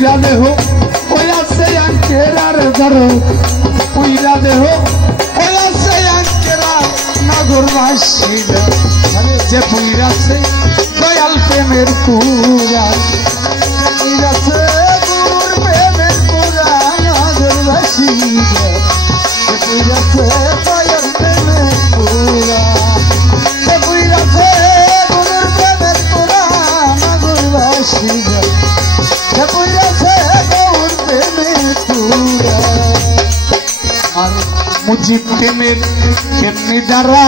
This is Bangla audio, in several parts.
পুইরা দেহ ওই আছে আঙ্কেরার দরদ পুইরা দেহ ওই আছে আঙ্কেরা নগরবাসীরা যে পুইরাছে দয়াল প্রেমের পুরা পুইরাছে গুরুর প্রেমের পুরা নগরবাসীরা যে পুইরাছে দয়াল প্রেমের পুরা যে পুইরাছে গুরুর প্রেমের পুরা নগরবাসীরা যে পুইরাছে গৌর প্রেমের পুরা আর মুজিব প্রেমের কেমনি দ্বারা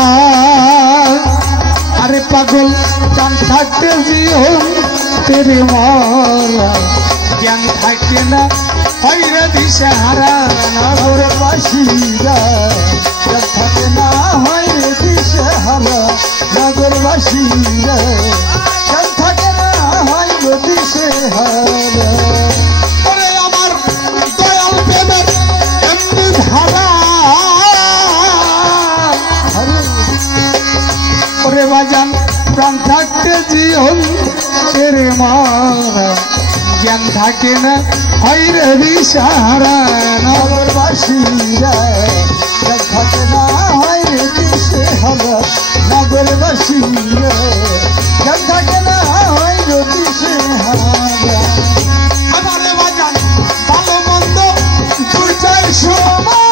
আরে পাগল কান থাকতে জীবন তেরে মারা জ্ঞান থাকে না হইরে দিশাহারা নগরবাসীরা জ্ঞান থাকে না হইরে দিশাহারা নগরবাসীরা জ্ঞান থাকে না হইরে দিশাহারা ওরে আমার দয়াল প্রেমের এমনি ধারা ওরে বাজান প্রাণ থাকতে জীবন তেরে মারা জ্ঞান থাকে না হইরে দিশাহারা নগরবাসীরা জ্ঞান থাকে না হইরে দিশাহারা নগরবাসীরা জ্ঞান থাকে না হইরে দিশাহারা আমারে বাজান ভালো মন্দ দুইটাই সমান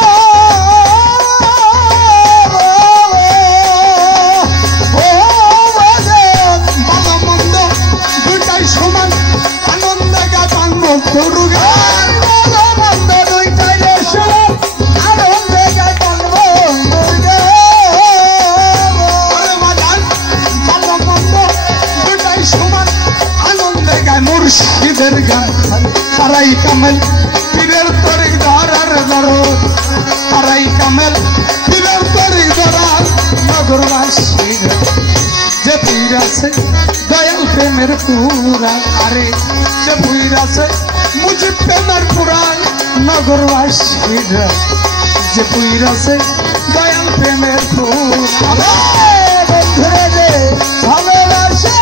মুর্শিদের গান তারাই কামেল পীরের তরিক ধরার দরদ তারাই কামেল পীরের তরিক ধরার নগরবাসীরা যে পীর আছে দয়াল প্রেমের পুরাণ আরে যে পীর আছে মুজিব প্রেমের পুরাণ নগরবাসীরা যে পীর আছে দয়াল প্রেমের পুরাণ বন্ধুরা রে ভালোবাসা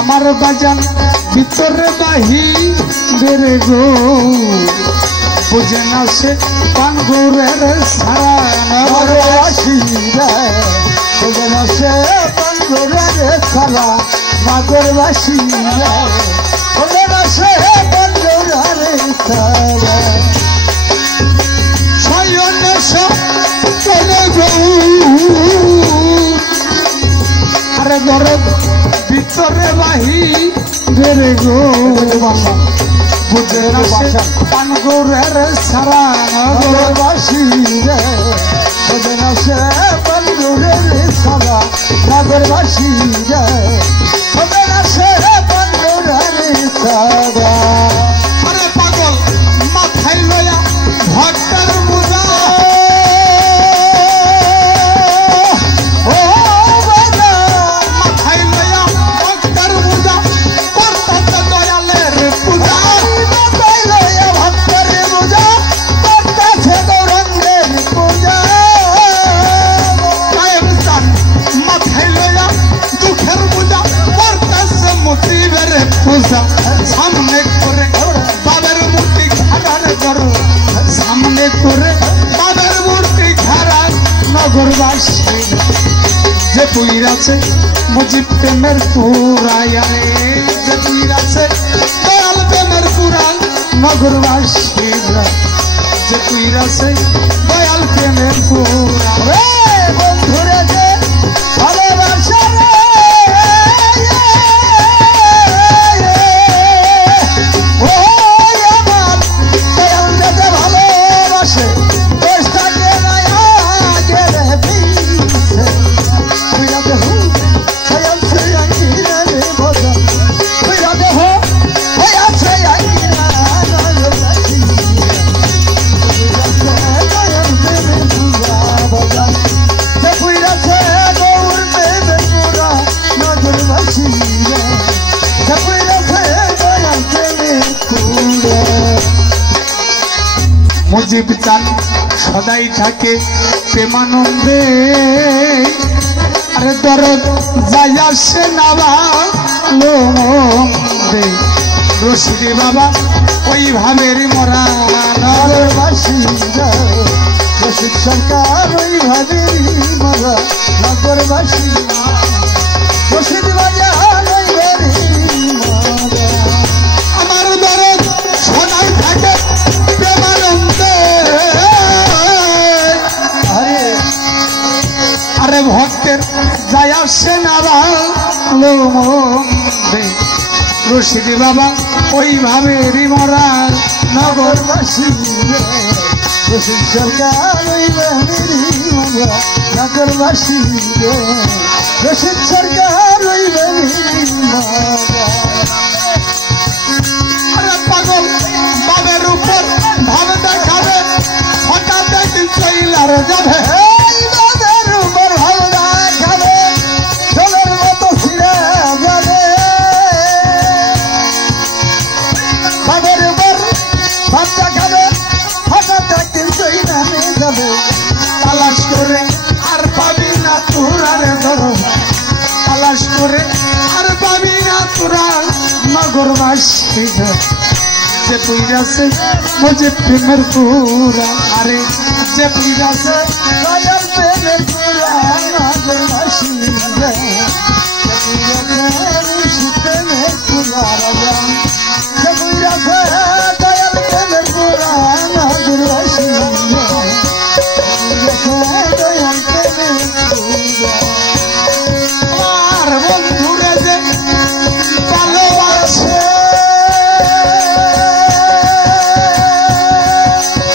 আমার বাজান ভিতরে বাহিরের গো বুঝে না সে পান গৌরের সারা নগরবাসীরা বুঝে না সে পান গৌরের সারা নগরবাসীরা বুঝে না সে পান গৌরের সারা আরে দরদ ভিতরে বাহিরের গো বুঝে না সে পান গৌরের সারা নগরবাসীরা বুঝে না সে পান গৌরের সারা নগরবাসীরা বুঝে না সে পান গৌরের সারা আরে পাগল মাথায় লয়া ভক্তের পূজা সামনে করে বাবার মূর্তি খারার করো সামনে করে বাবার মূর্তি খারার নগরবাসী যে পুইর আছে মুজিব প্রেমের পুরায় যে পুইর আছে দয়াল প্রেমের পুরাণ নগরবাসীরা যে পুইর আছে দয়াল প্রেমের পুরাণ বন্ধুরা যে ভালোবাসা মুজিব চান সদাই থাকে প্রেমানন্দে আরে দরদ যাই আসে না ভালো মন্দে রশিদি বাবা ওই ভাবের মরা নগরবাসী রশিদ সরকার ওই ভাবের মরা নগরবাসী রশিদ বাজার ওই ভাবের মরা আমার দরদ সদাই থাকে প্রেমানন্দে আরে ভক্তের যায় আসে না ভালো মন্দে রশিদি বাবা ওই ভাবেরই মরা নগরবাসী রশিদ সরকার ওই ভাবেরই মরা নগরবাসী রশিদ সরকার ওই ভাবেরই মরা আরে পাগল বাবের উপর ভাব দেখাবে হঠাৎ একদিন চইলার যাবে তালাশ করে আর পাবি না তোরার ধরো তালাশ করে আর পাবি না তোরার নগরবাসী যে পুইরাছে মুজিব প্রেমের পুরা আরে যে পুইরাছে দয়াল প্রেমের পুরা নগরবাসী প্রেমের পুরা রাজা যে পুইরাছে দয়াল প্রেমের পুরা নগরবাসী আর বন্ধুরে যে ভালোবাসে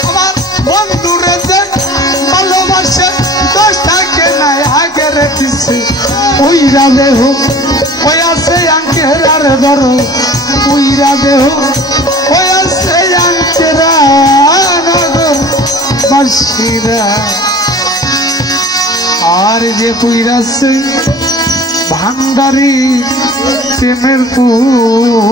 আমার বন্ধুরে যে ভালোবাসে দোষ থাকে না আগের পিছে ওইরা দেহ ওই আছে আঙ্কের আর ধরো ওইরা দেহ ওই আছে আঙ্কেরা নগর বাসীরা আর যে পুইরাছে ভান্ডারি প্রেমের পুরা